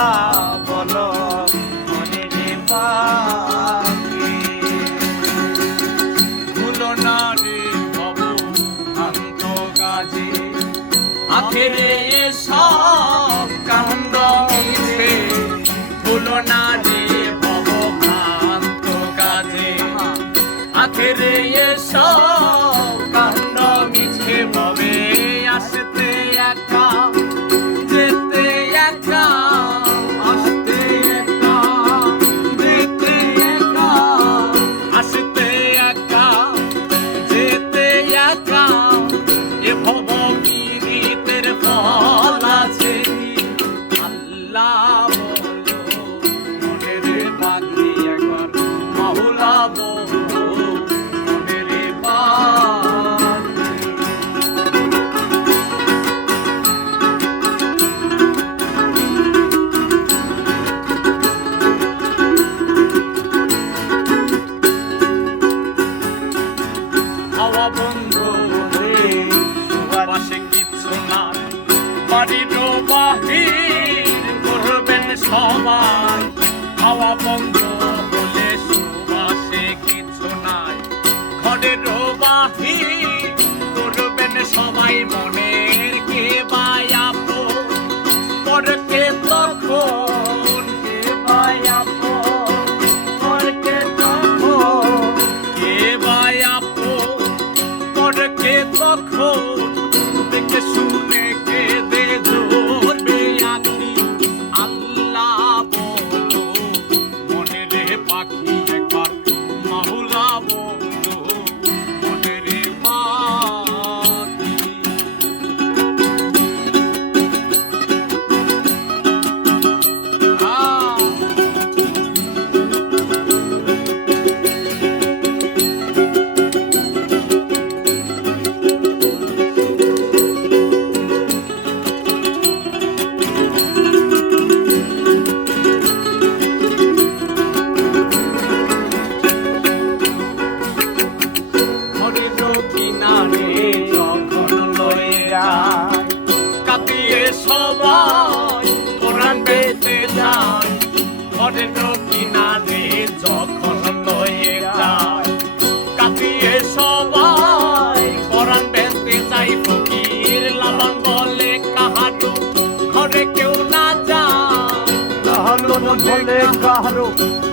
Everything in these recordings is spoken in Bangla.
আল্লাহ বলো মনের পাখি। ভুলো না রে বাবু শান্ত কাজে, আখেরে সব কাণ্ড মিছে। ভুলো না রে বাবু শান্ত কাজে, আখেরে সব কাণ্ড মিছে। ভবে আসতে একা, যেতে একা, আসতে একা, যেতে একা, আসতে একা, যেতে একা। এ ভব পীড়িতের ফল আছে, আল্লাহ বলো মনের পাখি। একবার মাওলা বলো মনের পাখি। হাওয়া বন্ধ রে সুবাসে কিছু না, বাড়ির বাহির করবেন সবাই। হাওয়া বন্ধ হলে সুবাসে কিছু নাই, ঘরের বাহির করবেন সবাই। মনের কে বায়াপো পরকে তখন, কে বায়াপো পরকে তখন, কে বায়াপো পরকে তখন। দেখে শুনে কেঁদে ঝরবে আখি, আল্লাহ বলো মনের পাখি। একবার মাওলা বলো মনের পাখি। সবাই কোরআন পেতে যায়, ঘরের কিনারে যখন লয়ে যায়। কাঁপিয়ে সবাই কোরআন পেতে যায়, ফকির লালন বলে কাহারো ঘরে কেউ না যায়। লালন বলে কারো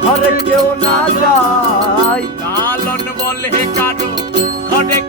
ঘরে কেউ না যায়, লালন বলে কারো ঘরে